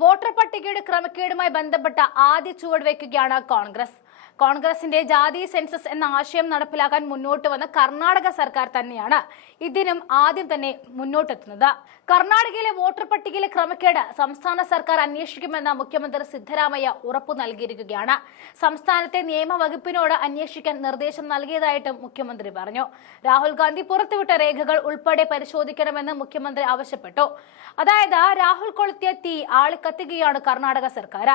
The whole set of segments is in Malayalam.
വോട്ടർ പട്ടികയുടെ ക്രമക്കേടുമായി ബന്ധപ്പെട്ട ആദ്യ ചുവടുവയ്ക്കുകയാണ് കോൺഗ്രസ്. കോൺഗ്രസിന്റെ ജാതി സെൻസസ് എന്ന ആശയം നടപ്പിലാക്കാൻ മുന്നോട്ട് വന്ന കർണാടക സർക്കാർ തന്നെയാണ് ഇതിനും ആദ്യം തന്നെ മുന്നോട്ടെത്തുന്നത്. കർണാടകയിലെ വോട്ടർ പട്ടികയിലെ ക്രമക്കേട് സംസ്ഥാന സർക്കാർ അന്വേഷിക്കുമെന്ന് മുഖ്യമന്ത്രി സിദ്ധരാമയ്യ ഉറപ്പു നൽകിയിരിക്കുകയാണ്. സംസ്ഥാനത്തെ നിയമവകുപ്പിനോട് അന്വേഷിക്കാൻ നിർദ്ദേശം നൽകിയതായിട്ടും മുഖ്യമന്ത്രി പറഞ്ഞു. രാഹുൽ ഗാന്ധി പുറത്തുവിട്ട രേഖകൾ ഉൾപ്പെടെ പരിശോധിക്കണമെന്ന് മുഖ്യമന്ത്രി ആവശ്യപ്പെട്ടു. അതായത് രാഹുൽ കൊളുത്തിയ തീ ആളിക്കത്തുകയാണ് കർണാടക സർക്കാർ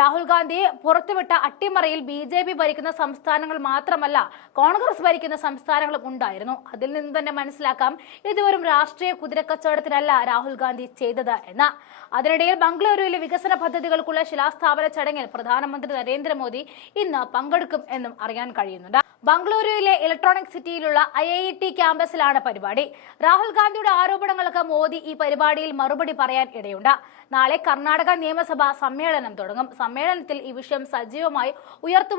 രാഹുൽ ഗാന്ധി പുറത്തുവിട്ട അട്ടിമറിയിൽ ബി ജെ പി ഭരിക്കുന്ന സംസ്ഥാനങ്ങൾ മാത്രമല്ല കോൺഗ്രസ് ഭരിക്കുന്ന സംസ്ഥാനങ്ങളും ഉണ്ടായിരുന്നു. അതിൽ നിന്ന് തന്നെ മനസ്സിലാക്കാം ഇത് വെറും രാഷ്ട്രീയ കുതിരക്കച്ചവടത്തിനല്ല രാഹുൽ ഗാന്ധി ചെയ്തത് എന്ന്. അതിനിടയിൽ ബംഗളൂരുവിലെ വികസന പദ്ധതികൾക്കുള്ള ശിലാസ്ഥാപന ചടങ്ങിൽ പ്രധാനമന്ത്രി നരേന്ദ്രമോദി ഇന്ന് പങ്കെടുക്കും എന്നും അറിയാൻ കഴിയുന്നുണ്ട്. ബംഗളൂരുവിലെ ഇലക്ട്രോണിക് സിറ്റിയിലുള്ള ഐ ഐ ടി ക്യാമ്പസിലാണ് പരിപാടി. രാഹുൽ ഗാന്ധിയുടെ ആരോപണങ്ങൾക്ക് മോദി ഈ പരിപാടിയിൽ മറുപടി പറയാൻ ഇടയുണ്ട്. നാളെ കർണാടക നിയമസഭാ സമ്മേളനം തുടങ്ങും. സമ്മേളനത്തിൽ ഈ വിഷയം സജീവമായി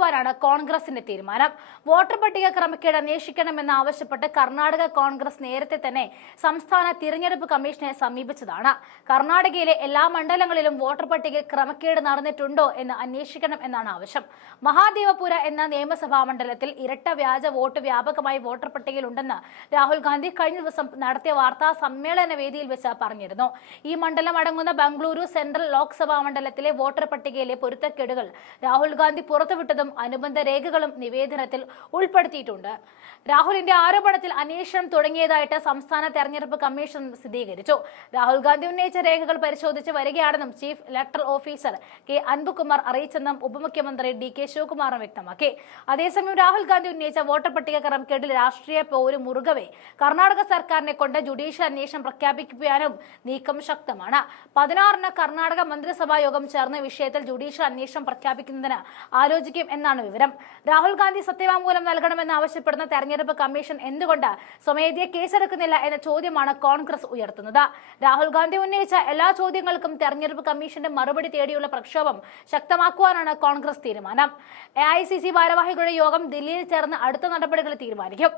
ഉയർത്തുവാനാണ് കോൺഗ്രസിന്റെ തീരുമാനം. വോട്ടർ പട്ടിക ക്രമക്കേട് അന്വേഷിക്കണമെന്ന് ആവശ്യപ്പെട്ട് കർണാടക കോൺഗ്രസ് നേരത്തെ തന്നെ സംസ്ഥാന തിരഞ്ഞെടുപ്പ് കമ്മീഷനെ സമീപിച്ചതാണ്. കർണാടകയിലെ എല്ലാ മണ്ഡലങ്ങളിലും വോട്ടർ പട്ടികയിൽ ക്രമക്കേട് നടന്നിട്ടുണ്ടോ എന്ന് അന്വേഷിക്കണം എന്നാണ് ആവശ്യം. മഹാദേവപുര എന്ന നിയമസഭാ മണ്ഡലത്തിൽ ഇരട്ട വ്യാജ വോട്ട് വ്യാപകമായി വോട്ടർ പട്ടികയിലുണ്ടെന്ന് രാഹുൽ ഗാന്ധി കഴിഞ്ഞ ദിവസം നടത്തിയ വാർത്താ സമ്മേളന വേദിയിൽ വെച്ച് പറഞ്ഞിരുന്നു. ഈ മണ്ഡലം അടങ്ങുന്ന ബംഗളൂരു സെൻട്രൽ ലോക്സഭാ മണ്ഡലത്തിലെ വോട്ടർ പട്ടികയിലെ പൊരുത്തക്കേടുകൾ രാഹുൽ ഗാന്ധി പുറത്തുവിട്ടതും അനുബന്ധ രേഖകളും നിവേദനത്തിൽ ഉൾപ്പെടുത്തിയിട്ടുണ്ട്. രാഹുലിന്റെ ആരോപണത്തിൽ അന്വേഷണം തുടങ്ങിയതായിട്ട് സംസ്ഥാന തെരഞ്ഞെടുപ്പ് കമ്മീഷൻ സ്ഥിരീകരിച്ചു. രാഹുൽ ഗാന്ധി ഉന്നയിച്ച രേഖകൾ പരിശോധിച്ച് വരികയാണെന്നും chief electoral officer K Anbukumar അറിയിച്ചെന്നും ഉപമുഖ്യമന്ത്രി ഡി കെ ശിവകുമാറും വ്യക്തമാക്കി. അതേസമയം രാഹുൽ ഗാന്ധി ഉന്നയിച്ച വോട്ടർ പട്ടിക ക്രമക്കേടിൽ രാഷ്ട്രീയ പോര് മുറുകവെ. കർണാടക സർക്കാരിനെ കൊണ്ട് ജുഡീഷ്യൽ അന്വേഷണം പ്രഖ്യാപിക്കാനും നീക്കം ശക്തമാണ്. പതിനാറിന് കർണാടക മന്ത്രിസഭാ യോഗം ചേർന്ന വിഷയത്തിൽ ജുഡീഷ്യൽ അന്വേഷണം പ്രഖ്യാപിക്കുന്നതിന് ആലോചിക്കും എന്നാണ് വിവരം. രാഹുൽ ഗാന്ധി സത്യവാങ്മൂലം നൽകണമെന്ന് ആവശ്യപ്പെടുന്ന തെരഞ്ഞെടുപ്പ് കമ്മീഷൻ എന്തുകൊണ്ട് സ്വമേധയെ കേസെടുക്കുന്നില്ല എന്ന ചോദ്യമാണ് കോൺഗ്രസ് ഉയർത്തുന്നത്. രാഹുൽ ഗാന്ധി ഉന്നയിച്ച എല്ലാ ചോദ്യങ്ങൾക്കും തെരഞ്ഞെടുപ്പ് കമ്മീഷന്റെ മറുപടി തേടിയുള്ള പ്രക്ഷോഭം ശക്തമാക്കുവാനാണ് കോൺഗ്രസ് തീരുമാനം. എ ഐ സി സി ഭാരവാഹികളുടെ യോഗം ദില്ലിയിൽ ചേർന്ന് അടുത്ത നടപടികൾ തീരുമാനിക്കും.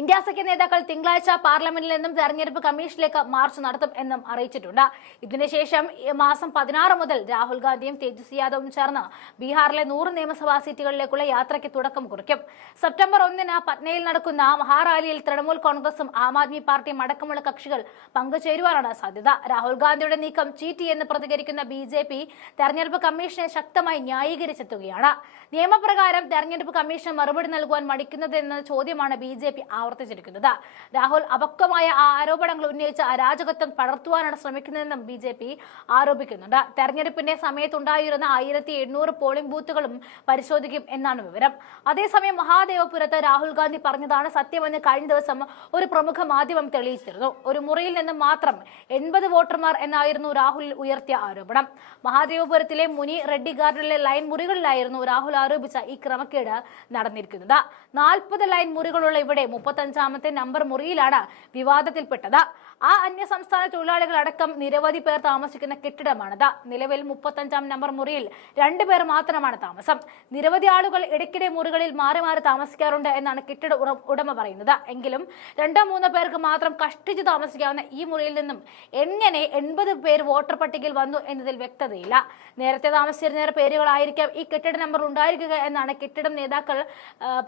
ഇന്ത്യ സഖ്യ നേതാക്കൾ തിങ്കളാഴ്ച പാർലമെന്റിൽ നിന്നും തെരഞ്ഞെടുപ്പ് കമ്മീഷനിലേക്ക് മാർച്ച് നടത്തും എന്നും അറിയിച്ചിട്ടുണ്ട്. ഇതിനുശേഷം മാസം പതിനാറ് മുതൽ രാഹുൽ ഗാന്ധിയും തേജസ്വി യാദവും ചേർന്ന് ബീഹാറിലെ നൂറ് നിയമസഭാ സീറ്റുകളിലേക്കുള്ള യാത്രയ്ക്ക് തുടക്കം കുറിക്കും. സെപ്റ്റംബർ ഒന്നിന് പട്നയിൽ നടക്കുന്ന മഹാറാലിയിൽ തൃണമൂൽ കോൺഗ്രസും ആം ആദ്മി പാർട്ടിയും അടക്കമുള്ള കക്ഷികൾ പങ്കുചേരുവാനാണ് സാധ്യത. രാഹുൽ ഗാന്ധിയുടെ നീക്കം ചീറ്റി എന്ന് പ്രതികരിക്കുന്ന ബി ജെ പി തെരഞ്ഞെടുപ്പ് കമ്മീഷനെ ശക്തമായി ന്യായീകരിച്ചെത്തുകയാണ്. നിയമപ്രകാരം തെരഞ്ഞെടുപ്പ് കമ്മീഷൻ മറുപടി നൽകുവാൻ മടിക്കുന്നത് എന്ന ചോദ്യമാണ് ബി ജെ പി ആവർത്തിച്ചിരിക്കുന്നത്. രാഹുൽ അപക്വമായ ആരോപണങ്ങൾ ഉന്നയിച്ച് അരാജകത്വം പടർത്തുവാനാണ് ശ്രമിക്കുന്നതെന്നും ബി ജെ പി ആരോപിക്കുന്നുണ്ട്. തെരഞ്ഞെടുപ്പിന്റെ സമയത്തുണ്ടായിരുന്ന ആയിരത്തി എണ്ണൂറ് പോളിംഗ് ബൂത്തുകളും പരിശോധിക്കും എന്നാണ് വിവരം. അതേസമയം മഹാദേവപുരത്ത് രാഹുൽ ഗാന്ധി പറഞ്ഞതാണ് സത്യമെന്ന് കഴിഞ്ഞ ദിവസം ഒരു പ്രമുഖ മാധ്യമം തെളിയിച്ചിരുന്നു. ഒരു മുറിയിൽ നിന്ന് മാത്രം എൺപത് വോട്ടർമാർ എന്നായിരുന്നു രാഹുൽ ഉയർത്തിയ ആരോപണം. മഹാദേവപുരത്തിലെ മുനി റെഡ്ഡി ഗാർഡനിലെ ലൈൻ മുറികളിലായിരുന്നു രാഹുൽ ആരോപിച്ച ഈ ക്രമക്കേട് നടന്നിരിക്കുന്നത്. നാൽപ്പത് ലൈൻ മുറികളുള്ള ഇവിടെ മുപ്പത്തഞ്ചാമത്തെ നമ്പർ മുറിയിലാണ് വിവാദത്തിൽപ്പെട്ടത്. ആ അന്യ സംസ്ഥാന തൊഴിലാളികൾ അടക്കം നിരവധി പേർ താമസിക്കുന്ന കെട്ടിടമാണിത്. നിലവിൽ മുപ്പത്തഞ്ചാം നമ്പർ മുറിയിൽ രണ്ടു പേർ മാത്രമാണ് താമസം. നിരവധി ആളുകൾ ഇടയ്ക്കിടെ മുറികളിൽ മാറി മാറി താമസിക്കാറുണ്ട് എന്നാണ് കെട്ടിട ഉടമ പറയുന്നത്. എങ്കിലും രണ്ടോ മൂന്നോ പേർക്ക് മാത്രം കഷ്ടിച്ച് താമസിക്കാവുന്ന ഈ മുറിയിൽ നിന്നും എങ്ങനെ എൺപത് പേർ വോട്ടർ പട്ടികയിൽ വന്നു എന്നതിൽ വ്യക്തതയില്ല. നേരത്തെ താമസിച്ചിരുന്ന പേരുകളായിരിക്കാം ഈ കെട്ടിട നമ്പർ ഉണ്ടായിരിക്കുക എന്നാണ് കെട്ടിടം നേതാക്കൾ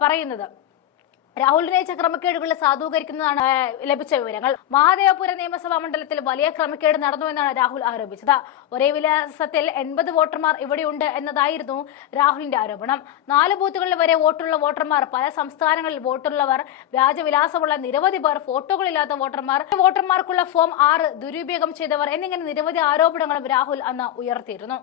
പറയുന്നത്. രാഹുലിനെ ക്രമക്കേടുകളിൽ സാധൂകരിക്കുന്നതാണ് ലഭിച്ച വിവരങ്ങൾ. മഹാദേവപുര നിയമസഭാ മണ്ഡലത്തിൽ വലിയ ക്രമക്കേട് നടന്നു എന്നാണ് രാഹുൽ ആരോപിച്ചത്. ഒരേ വിലാസത്തിൽ എൺപത് വോട്ടർമാർ ഇവിടെയുണ്ട് എന്നതായിരുന്നു രാഹുലിന്റെ ആരോപണം. നാല് ബൂത്തുകളിൽ വരെ വോട്ടുള്ള വോട്ടർമാർ പല സംസ്ഥാനങ്ങളിൽ വോട്ടുള്ളവർ വ്യാജവിലാസമുള്ള നിരവധി പേർ ഫോട്ടോകളില്ലാത്ത വോട്ടർമാർ വോട്ടർമാർക്കുള്ള ഫോം ആറ് ദുരുപയോഗം ചെയ്തവർ എന്നിങ്ങനെ നിരവധി ആരോപണങ്ങളും രാഹുൽ അന്ന് ഉയർത്തിയിരുന്നു.